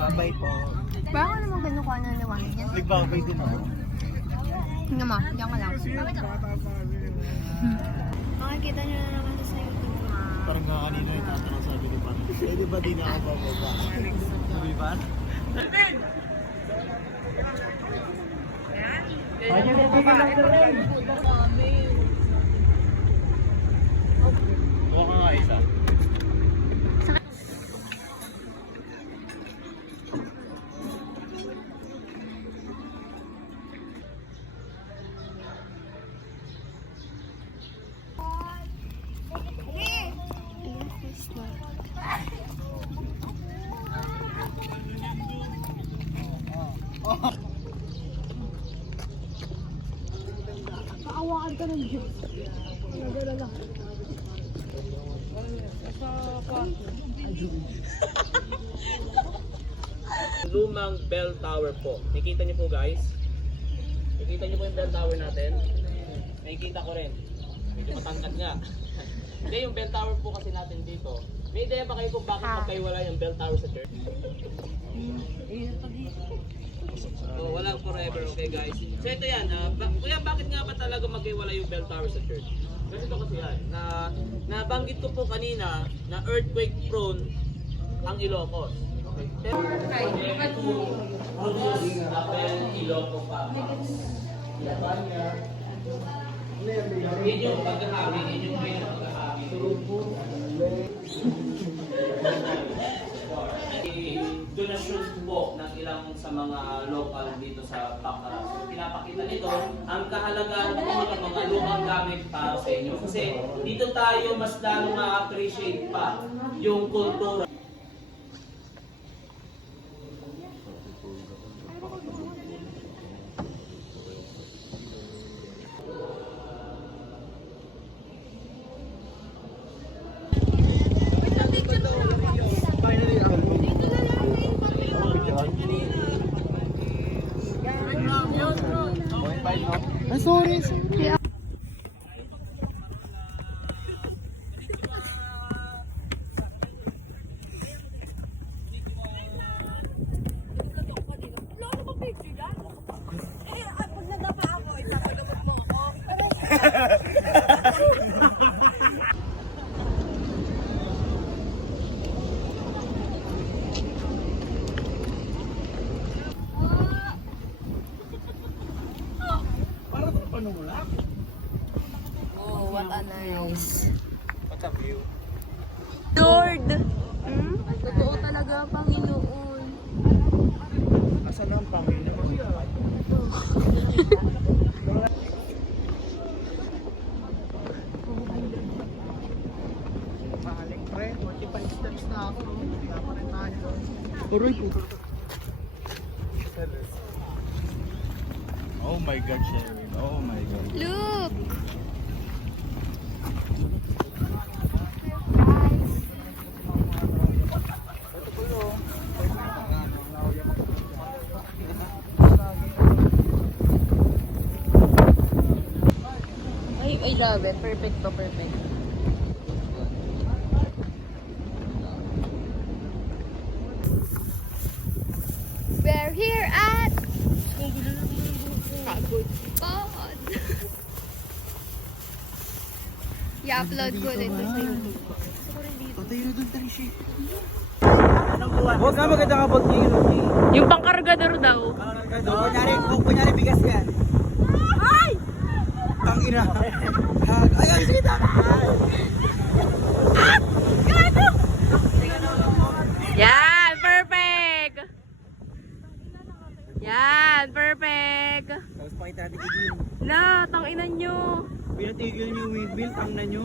Babay po. Parang ano naman kinukuha ng liwanag yan? Nagbabay din ako. Nga ma, diyan ka lang. Makikita nyo na naman sa YouTube ma. Parang nga kanina yung tatanong sabi ni Pat. Eh, di ba di na ako bababa? Di ba? Ayan na bigyan lang ka rin! Huwag ka nga isa. Kaawaan ka ng Diyos. Nagala lang. Lumang bell tower po. Nakikita niyo po guys? Nakikita niyo po yung bell tower natin? Nakikita ko rin. Medyo matangkad nga. Hindi, yung bell tower po kasi natin dito. May ideya ba kayo kung bakit magkaiwala yung bell tower sa church? So, walang forever, okay guys? So ito yan, kuya bakit nga ba talaga magkaiwala yung bell tower sa church? Kasi ito kasi yan, nabanggit ko po kanina na earthquake prone ang Ilocos. Okay. Pero produce a bell Iloco fabrics. Yun yung pagkahabi, yun yung main pagkahabi. Donasyon po ng ilang sa mga local dito sa Baccarat. So, pinapakita nito ang kahalagaan po ng mga lumang gamit para sa inyo. Kasi dito tayo mas lalo ma-appreciate pa yung kultura. Sorry. Oh, what a nice. What's up, view? Lord! Totoo talaga, Panginoon. Asan na ang Panginoon? Mahaling pre, 45 steps na ako. Kaya pa rin tayo. Uroy po. Oh my God, Sherry. Oh my God. Look! I love it. Perfect to perfect. We're here at Pagod Pod. I-upload ko din to sa YouTube. Patay na doon, Trishi. Huwag ka maganda ka bot niyo. Yung pangkargador daw. Kunyari bigas yan. Ay! Ang ina. Ay, sita! Yan! Perfect! Yan! Perfect! Tapos pakita natin igil. La, tanginan nyo. Pinatigil niyo yung wheel, tang na nyo.